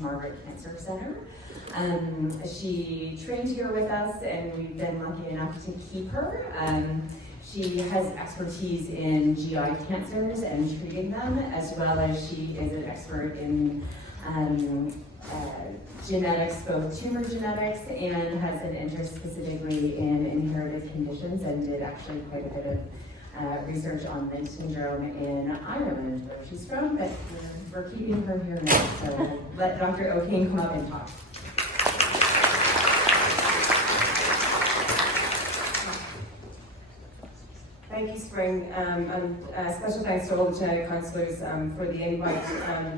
Margaret Cancer Center. She trained here with us, and we've been lucky enough to keep her. She has expertise in GI cancers and treating them, as well as she is an expert in genetics, both tumor genetics, and has an interest specifically in inherited conditions, and did actually quite a bit of research on Lynch syndrome in Ireland, where she's from, but we're keeping her here now, so let Dr. O'Kane come up and talk. Thank you, Spring, and special thanks to all the genetic counsellors for the invite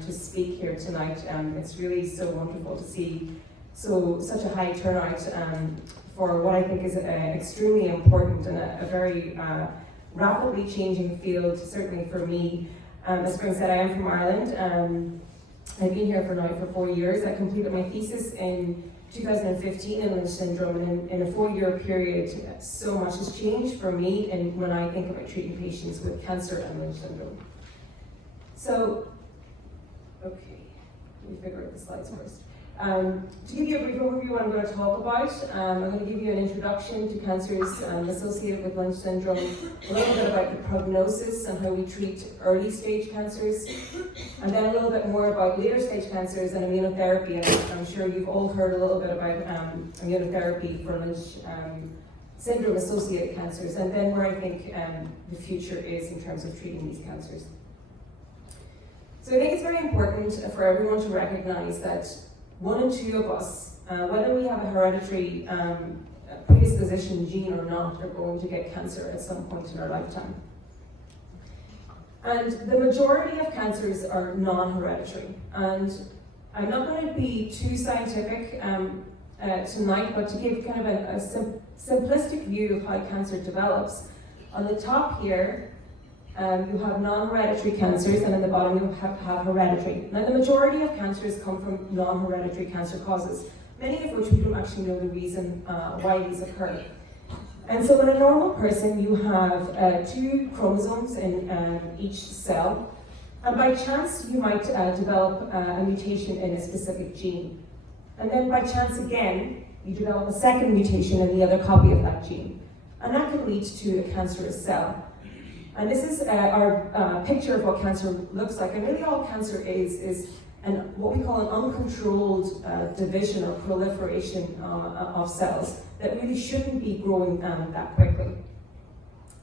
to speak here tonight. It's really so wonderful to see such a high turnout for what I think is extremely important and a very rapidly changing field, certainly for me. As Spring said, I am from Ireland. I've been here for 4 years. I completed my thesis in 2015 in Lynch syndrome, and in a 4-year period, so much has changed for me and when I think about treating patients with cancer and Lynch syndrome. So, okay, let me figure out the slides first. To give you a brief overview of what I'm going to talk about, I'm going to give you an introduction to cancers associated with Lynch syndrome, a little bit about the prognosis and how we treat early stage cancers, and then a little bit more about later stage cancers and immunotherapy. And I'm sure you've all heard a little bit about immunotherapy for Lynch syndrome associated cancers, and then where I think the future is in terms of treating these cancers. So I think it's very important for everyone to recognize that 1 in 2 of us, whether we have a hereditary predisposition gene or not, are going to get cancer at some point in our lifetime. And the majority of cancers are non-hereditary. And I'm not going to be too scientific tonight, but to give kind of a simplistic view of how cancer develops. On the top here, you have non-hereditary cancers, and at the bottom you have hereditary. Now, the majority of cancers come from non-hereditary cancer causes, many of which we don't actually know the reason why these occur. And so in a normal person, you have 2 chromosomes in each cell, and by chance you might develop a mutation in a specific gene. And then by chance again, you develop a second mutation in the other copy of that gene. And that can lead to a cancerous cell. And this is our picture of what cancer looks like. And really all cancer is what we call an uncontrolled division or proliferation of cells that really shouldn't be growing that quickly.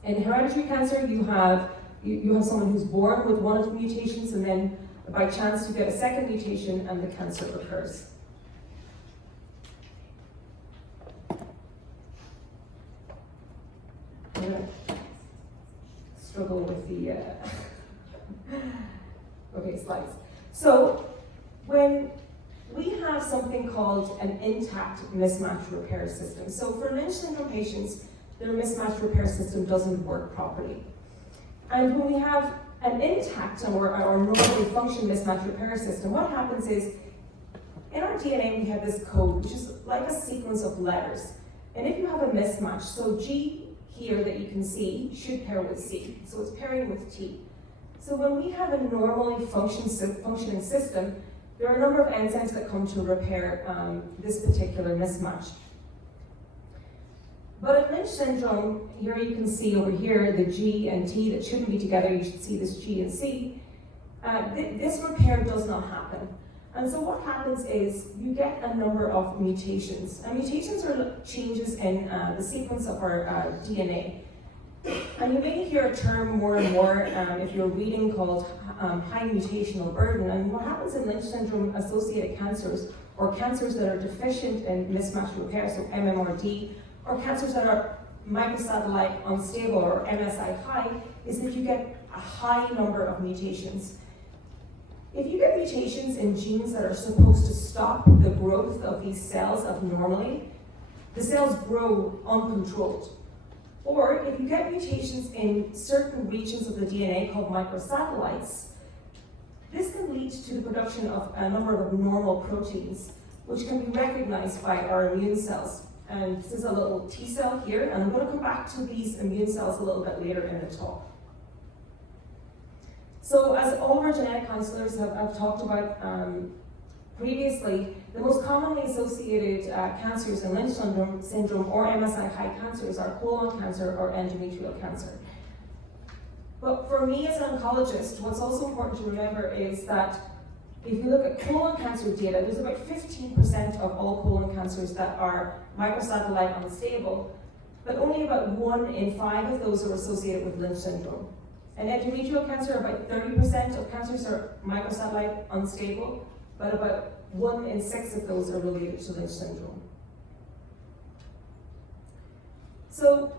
In hereditary cancer, you have someone who's born with one of the mutations, and then by chance you get a second mutation and the cancer occurs. Struggle with the okay, slides. So when we have something called an intact mismatch repair system. So for Lynch syndrome patients, their mismatch repair system doesn't work properly. And when we have an intact or normally function mismatch repair system, what happens is in our DNA we have this code, which is like a sequence of letters. And if you have a mismatch, so G here that you can see should pair with C, so it's pairing with T. So when we have a normally functioning system, there are a number of enzymes that come to repair this particular mismatch. But in Lynch syndrome, here you can see over here the G and T that shouldn't be together. You should see this G and C. This repair does not happen. And so what happens is you get a number of mutations. And mutations are changes in the sequence of our DNA. And you may hear a term more and more if you're reading called high mutational burden. And what happens in Lynch syndrome associated cancers, or cancers that are deficient in mismatch repair, so MMRD, or cancers that are microsatellite unstable, or MSI high, is that you get a high number of mutations. If you get mutations in genes that are supposed to stop the growth of these cells abnormally, the cells grow uncontrolled. Or if you get mutations in certain regions of the DNA called microsatellites, this can lead to the production of a number of abnormal proteins, which can be recognized by our immune cells. And this is a little T cell here, and I'm going to come back to these immune cells a little bit later in the talk. So as all our genetic counselors have talked about, previously, the most commonly associated cancers in Lynch syndrome or MSI-high cancers are colon cancer or endometrial cancer. But for me as an oncologist, what's also important to remember is that if you look at colon cancer data, there's about 15% of all colon cancers that are microsatellite unstable, but only about 1 in 5 of those are associated with Lynch syndrome. And endometrial cancer, about 30% of cancers are microsatellite unstable, but about 1 in 6 of those are related to Lynch syndrome. So,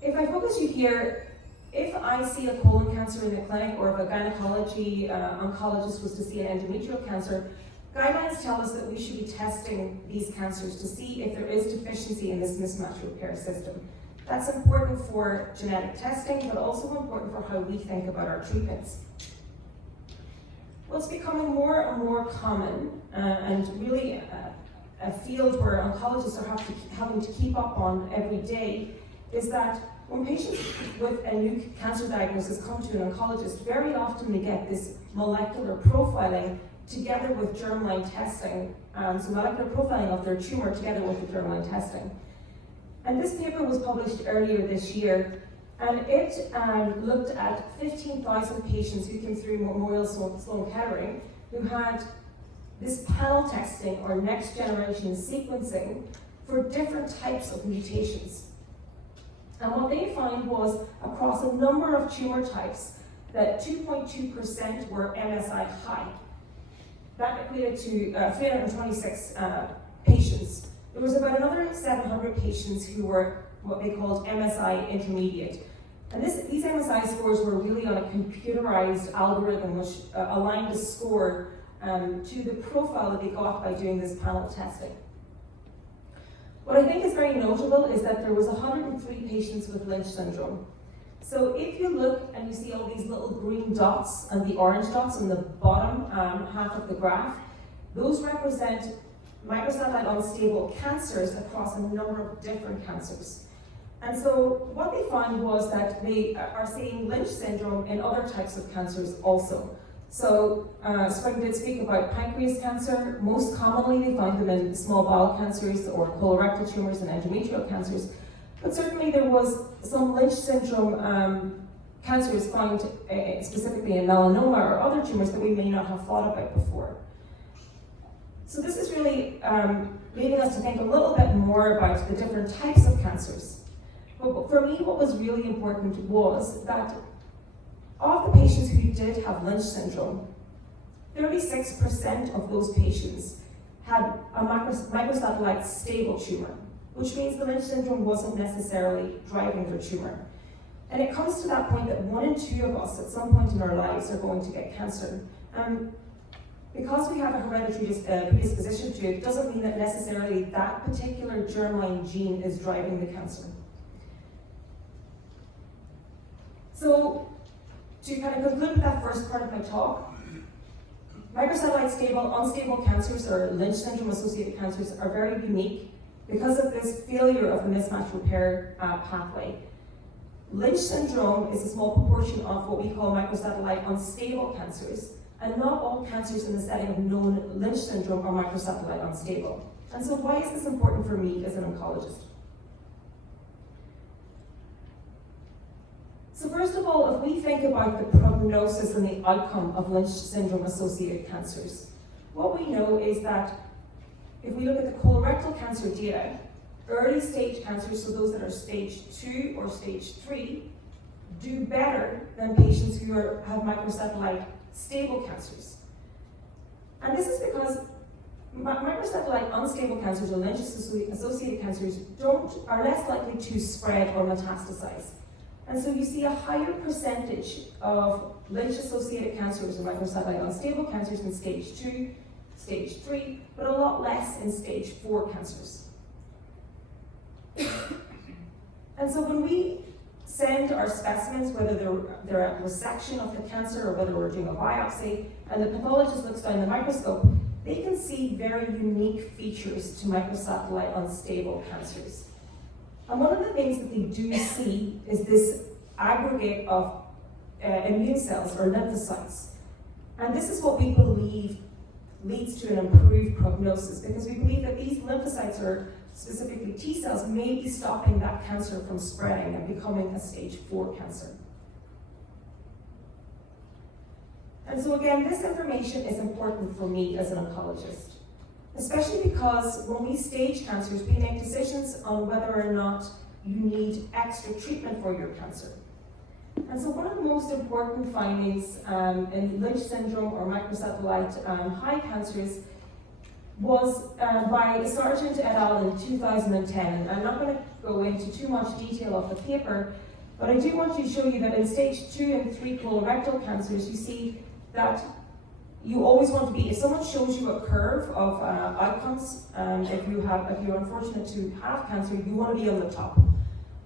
if I focus you here, if I see a colon cancer in the clinic, or if a gynecology oncologist was to see an endometrial cancer, guidelines tell us that we should be testing these cancers to see if there is deficiency in this mismatch repair system. That's important for genetic testing, but also important for how we think about our treatments. What's becoming more and more common, and really a field where oncologists are having to keep up on every day, is that when patients with a new cancer diagnosis come to an oncologist, very often they get this molecular profiling together with germline testing, so molecular profiling of their tumor together with the germline testing. And this paper was published earlier this year, and it looked at 15,000 patients who came through Memorial Sloan Kettering who had this panel testing or next generation sequencing for different types of mutations. And what they found was, across a number of tumor types, that 2.2% were MSI high. That equated to 326 patients. There was about another 700 patients who were what they called MSI intermediate. And these MSI scores were really on a computerized algorithm which aligned the score to the profile that they got by doing this panel testing. What I think is very notable is that there was 103 patients with Lynch syndrome. So if you look and you see all these little green dots and the orange dots on the bottom half of the graph, those represent microsatellite unstable cancers across a number of different cancers. And so what they found was that they are seeing Lynch syndrome in other types of cancers also. So Spring did speak about pancreas cancer. Most commonly they find them in small bowel cancers or colorectal tumors and endometrial cancers. But certainly there was some Lynch syndrome cancers found specifically in melanoma or other tumors that we may not have thought about before. So this is really leading us to think a little bit more about the different types of cancers. But for me, what was really important was that of the patients who did have Lynch syndrome, 36% of those patients had a microsatellite stable tumor, which means the Lynch syndrome wasn't necessarily driving their tumor. And it comes to that point that 1 in 2 of us at some point in our lives are going to get cancer. Because we have a hereditary predisposition to it, doesn't mean that necessarily that particular germline gene is driving the cancer. So, to kind of conclude with that first part of my talk, microsatellite unstable cancers or Lynch syndrome associated cancers are very unique because of this failure of the mismatch repair pathway. Lynch syndrome is a small proportion of what we call microsatellite unstable cancers, and not all cancers in the setting of known Lynch syndrome are microsatellite unstable. And so why is this important for me as an oncologist? So first of all, if we think about the prognosis and the outcome of Lynch syndrome-associated cancers, what we know is that if we look at the colorectal cancer data, early stage cancers, so those that are stage 2 or stage 3, do better than patients who have microsatellite stable cancers. And this is because microsatellite unstable cancers or Lynch-associated cancers are less likely to spread or metastasize. And so you see a higher percentage of Lynch-associated cancers or microsatellite unstable cancers in stage 2, stage 3, but a lot less in stage 4 cancers. And so when we send our specimens, whether they're a resection of the cancer or whether we're doing a biopsy, and the pathologist looks down the microscope, they can see very unique features to microsatellite unstable cancers. And one of the things that they do see is this aggregate of immune cells or lymphocytes. And this is what we believe leads to an improved prognosis, because we believe that these lymphocytes, or specifically T cells, may be stopping that cancer from spreading and becoming a stage 4 cancer. And so again, this information is important for me as an oncologist, especially because when we stage cancers, we make decisions on whether or not you need extra treatment for your cancer. And so one of the most important findings in Lynch syndrome or microsatellite high cancers was by Sargent et al. In 2010. And I'm not going to go into too much detail of the paper, but I do want to show you that in stage 2 and 3 colorectal cancers, you see that you always want to be, if someone shows you a curve of outcomes, if you're unfortunate to have cancer, you want to be on the top.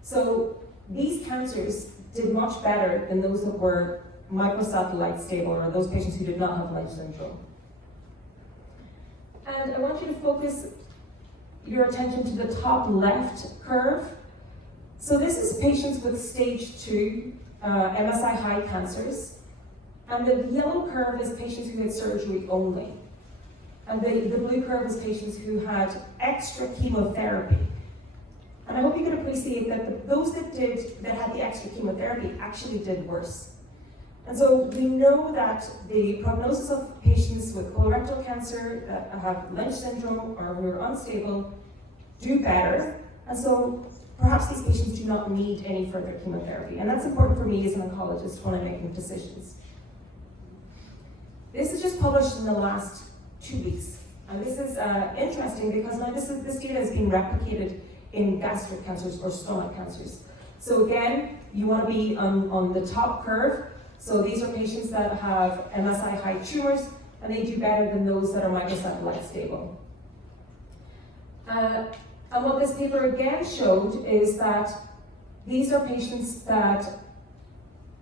So these cancers did much better than those that were microsatellite stable, or those patients who did not have Lynch syndrome. And I want you to focus your attention to the top left curve. So this is patients with stage 2 MSI high cancers. And the yellow curve is patients who had surgery only. And the blue curve is patients who had extra chemotherapy. And I hope you can appreciate that those that had the extra chemotherapy actually did worse. And so we know that the prognosis of patients with colorectal cancer that have Lynch syndrome or who are unstable do better. And so perhaps these patients do not need any further chemotherapy. And that's important for me as an oncologist when I'm making decisions. This is just published in the last 2 weeks. And this is interesting because now this data is being replicated in gastric cancers or stomach cancers. So again, you want to be on the top curve. So these are patients that have MSI high tumors, and they do better than those that are microsatellite stable. And what this paper again showed is that these are patients that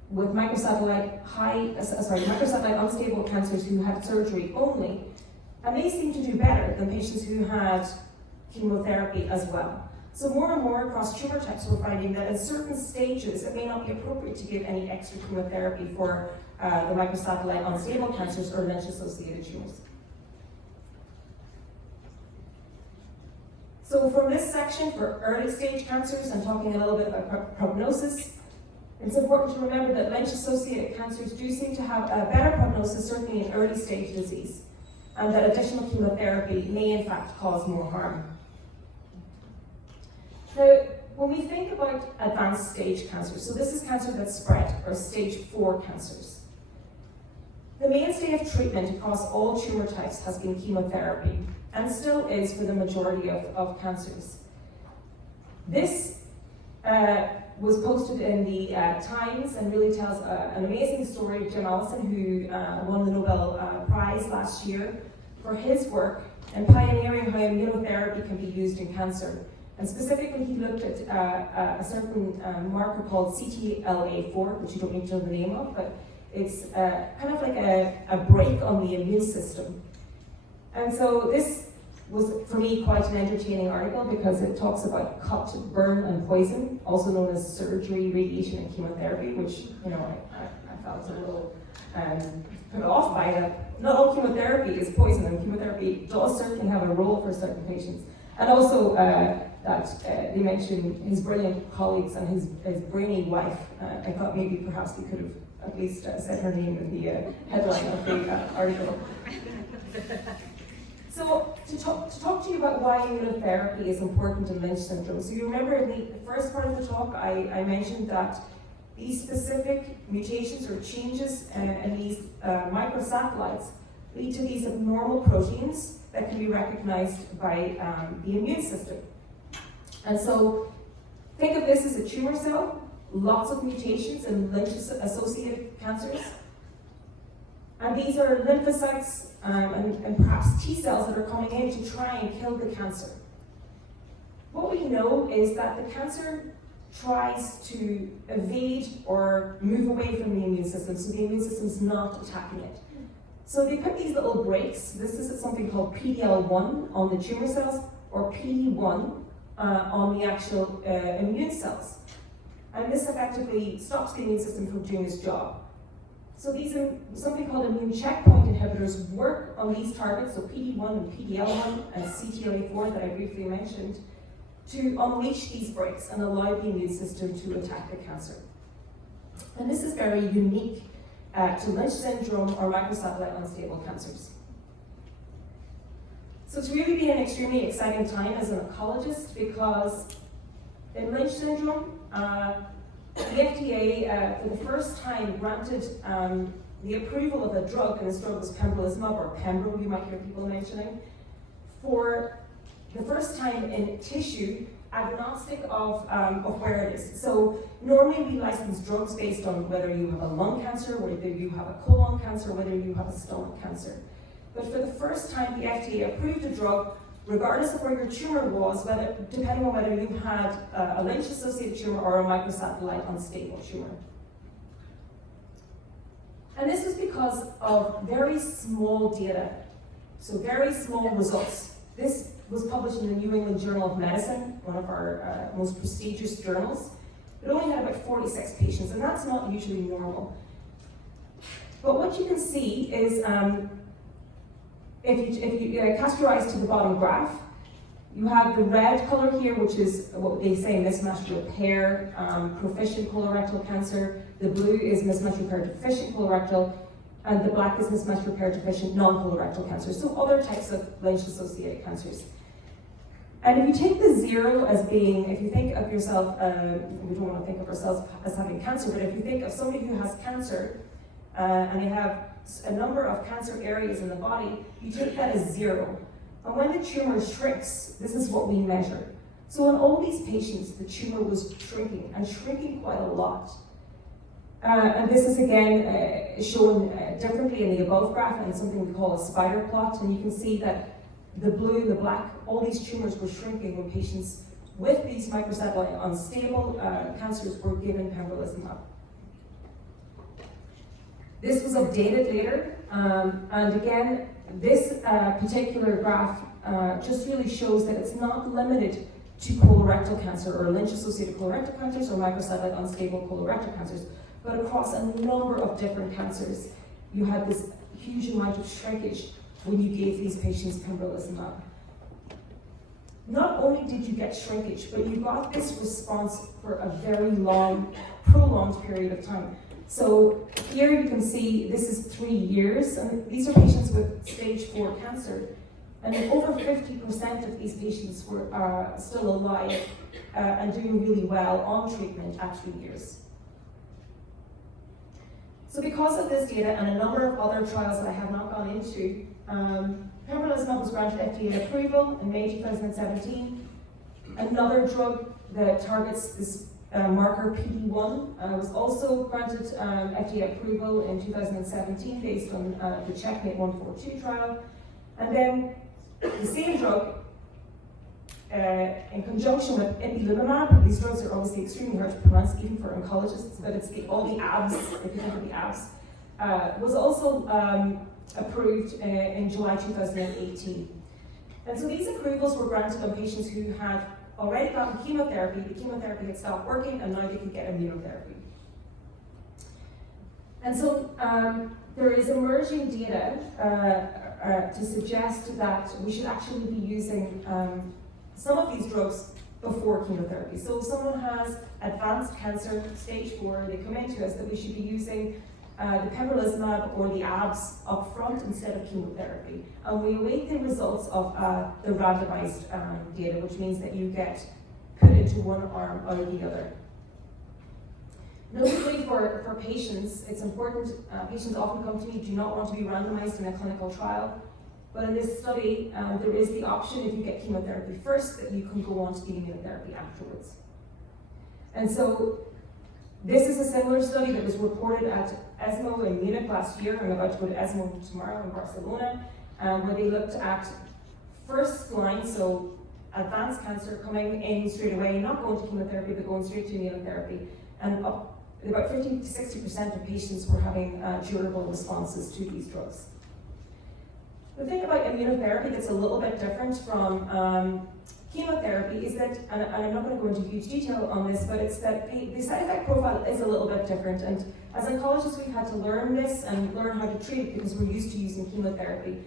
with microsatellite unstable cancers who had surgery only, and they seem to do better than patients who had chemotherapy as well. So more and more across tumor types, we're finding that in certain stages, it may not be appropriate to give any extra chemotherapy for the microsatellite unstable cancers or Lynch-associated tumors. So from this section for early stage cancers and talking a little bit about prognosis, it's important to remember that Lynch-associated cancers do seem to have a better prognosis, certainly in early stage disease, and that additional chemotherapy may in fact cause more harm. Now, when we think about advanced stage cancers, so this is cancer that's spread, or stage 4 cancers, the mainstay of treatment across all tumor types has been chemotherapy, and still is for the majority of cancers. This was posted in the Times and really tells an amazing story of Jim Allison, who won the Nobel Prize last year for his work in pioneering how immunotherapy can be used in cancer. And specifically, he looked at a certain marker called CTLA4, which you don't need to know the name of, but it's kind of like a brake on the immune system. And so this was, for me, quite an entertaining article because it talks about cut, burn, and poison, also known as surgery, radiation, and chemotherapy, which, you know, I felt a little put off by that. Not all chemotherapy is poison, and chemotherapy does certainly have a role for certain patients. And also that they mentioned his brilliant colleagues and his brainy wife. I thought maybe perhaps we could have at least said her name in the headline of the article. So to talk to you about why immunotherapy is important in Lynch syndrome. So you remember in the first part of the talk, I mentioned that these specific mutations or changes in these microsatellites lead to these abnormal proteins that can be recognized by the immune system. And so think of this as a tumor cell, lots of mutations in Lynch-associated cancers. And these are lymphocytes and perhaps T cells that are coming in to try and kill the cancer. What we know is that the cancer tries to evade or move away from the immune system, so the immune system is not attacking it. So they put these little brakes. This is something called PD-L1 on the tumor cells, or PD-1 on the actual immune cells. And this effectively stops the immune system from doing its job. So these are something called immune checkpoint inhibitors work on these targets, so PD-1 and PD-L1 and CTLA-4 that I briefly mentioned, to unleash these brakes and allow the immune system to attack the cancer. And this is very unique to Lynch syndrome or microsatellite unstable cancers. So it's really been an extremely exciting time as an oncologist because in Lynch syndrome, the FDA, for the first time, granted the approval of a drug, and this drug was pembrolizumab, or Pembro, you might hear people mentioning, for the first time in tissue, agnostic of where it is. So normally we license drugs based on whether you have a lung cancer, whether you have a colon cancer, whether you have a stomach cancer. But for the first time, the FDA approved a drug regardless of where your tumor was, depending on whether you had a Lynch-associated tumor or a microsatellite unstable tumor. And this was because of very small data, so very small results. This was published in the New England Journal of Medicine, one of our most prestigious journals. It only had about 46 patients, and that's not usually normal. But what you can see is if you cast your eyes to the bottom graph, you have the red color here, which is what they say mismatch repair, proficient colorectal cancer. The blue is mismatch repair deficient colorectal, and the black is mismatch repair deficient non-colorectal cancer. So other types of Lynch-associated cancers. And if you take the 0 as being, if you think of yourself, we don't want to think of ourselves as having cancer, but if you think of somebody who has cancer and they have a number of cancer areas in the body, you take that as 0. And when the tumor shrinks, this is what we measure. So in all these patients, the tumor was shrinking, and shrinking quite a lot. And this is again shown differently in the above graph and something we call a spider plot. And you can see that the blue, the black, all these tumors were shrinking when patients with these microsatellite unstable cancers were given pembrolizumab. This was updated later, and again, this particular graph just really shows that it's not limited to colorectal cancer or Lynch-associated colorectal cancers or microsatellite unstable colorectal cancers, but across a number of different cancers, you had this huge amount of shrinkage when you gave these patients pembrolizumab. Not only did you get shrinkage, but you got this response for a very long, prolonged period of time. So here you can see this is 3 years, and these are patients with stage 4 cancer. And over 50% of these patients were still alive and doing really well on treatment at 3 years. So because of this data and a number of other trials that I have not gone into, pembrolizumab was granted FDA approval in May 2017. Another drug that targets this marker PD-1 was also granted FDA approval in 2017 based on the Checkmate 142 trial. And then the same drug, in conjunction with ipilimumab, these drugs are obviously extremely hard to pronounce even for oncologists, but it's all the abs, if you think of the abs, was also approved in July 2018. And so these approvals were granted on patients who had already gotten chemotherapy, the chemotherapy had stopped working, and now they could get immunotherapy. And so there is emerging data to suggest that we should actually be using some of these drugs before chemotherapy. So if someone has advanced cancer, stage 4, they come into us, that we should be using the pembrolizumab or the ABS up front instead of chemotherapy. And we await the results of the randomized data, which means that you get put into one arm or the other. Notably for patients, it's important, patients often come to me, do not want to be randomized in a clinical trial. But in this study, there is the option, if you get chemotherapy first, that you can go on to the immunotherapy afterwards. And so this is a similar study that was reported at ESMO in Munich last year. I'm about to go to ESMO tomorrow in Barcelona, where they looked at first line, so advanced cancer coming in straight away, not going to chemotherapy, but going straight to immunotherapy. And about 50 to 60% of patients were having durable responses to these drugs. The thing about immunotherapy that's a little bit different from chemotherapy is that, and I'm not going to go into huge detail on this, but it's that the side effect profile is a little bit different. And as oncologists, we've had to learn this and learn how to treat it because we're used to using chemotherapy.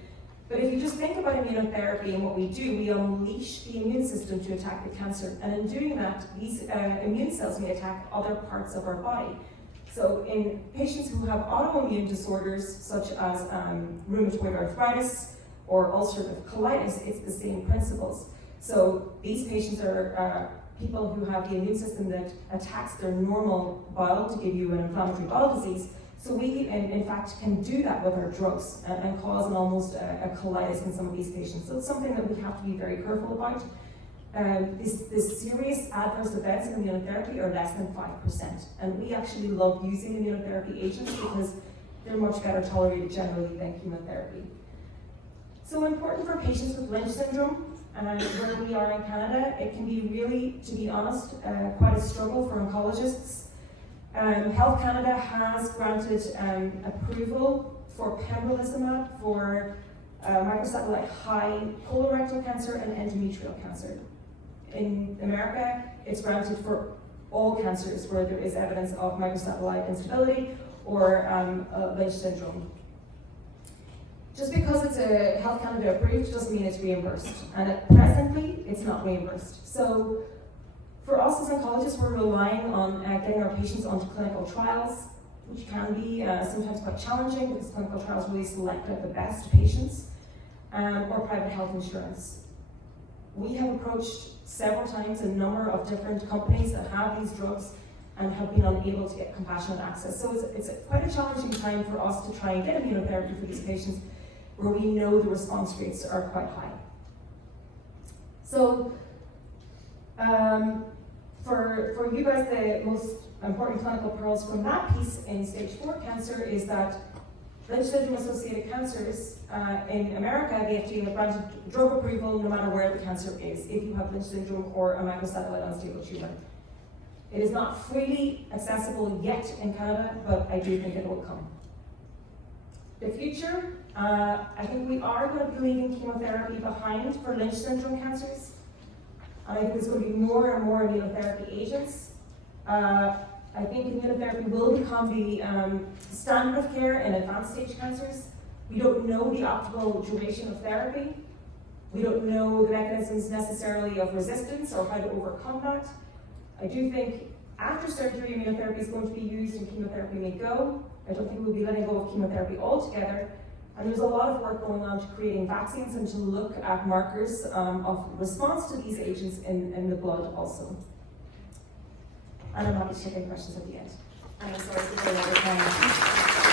But if you just think about immunotherapy and what we do, we unleash the immune system to attack the cancer. And in doing that, these immune cells may attack other parts of our body. So in patients who have autoimmune disorders, such as rheumatoid arthritis or ulcerative colitis, it's the same principles. So these patients are people who have the immune system that attacks their normal bile to give you an inflammatory bowel disease. So we, in fact, can do that with our drugs and cause almost a colitis in some of these patients. So it's something that we have to be very careful about. These serious adverse events in immunotherapy are less than 5%. And we actually love using immunotherapy agents because they're much better tolerated generally than chemotherapy. So important for patients with Lynch syndrome, where we are in Canada, it can be really, to be honest, quite a struggle for oncologists. Health Canada has granted approval for pembrolizumab for microsatellite high colorectal cancer and endometrial cancer. In America, it's granted for all cancers where there is evidence of microsatellite instability or Lynch syndrome. Just because it's a Health Canada approved doesn't mean it's reimbursed, and presently it's not reimbursed. So for us as oncologists, we're relying on getting our patients onto clinical trials, which can be sometimes quite challenging because clinical trials really select out the best patients, or private health insurance. We have approached several times a number of different companies that have these drugs and have been unable to get compassionate access. So it's quite a challenging time for us to try and get immunotherapy for these patients where we know the response rates are quite high. So for you guys, the most important clinical pearls from that piece in stage 4 cancer is that Lynch syndrome-associated cancers in America, the FDA have granted drug approval no matter where the cancer is, if you have Lynch syndrome or a microsatellite unstable tumor. It is not freely accessible yet in Canada, but I do think it will come. The future, I think we are going to be leaving chemotherapy behind for Lynch syndrome cancers. And I think there's going to be more and more immunotherapy agents. I think immunotherapy will become the standard of care in advanced stage cancers. We don't know the optimal duration of therapy. We don't know the mechanisms necessarily of resistance or how to overcome that. I do think after surgery, immunotherapy is going to be used and chemotherapy may go. I don't think we'll be letting go of chemotherapy altogether. And there's a lot of work going on to creating vaccines and to look at markers of response to these agents in the blood also. And I'm happy to take any questions at the end. And I'm sorry for the time.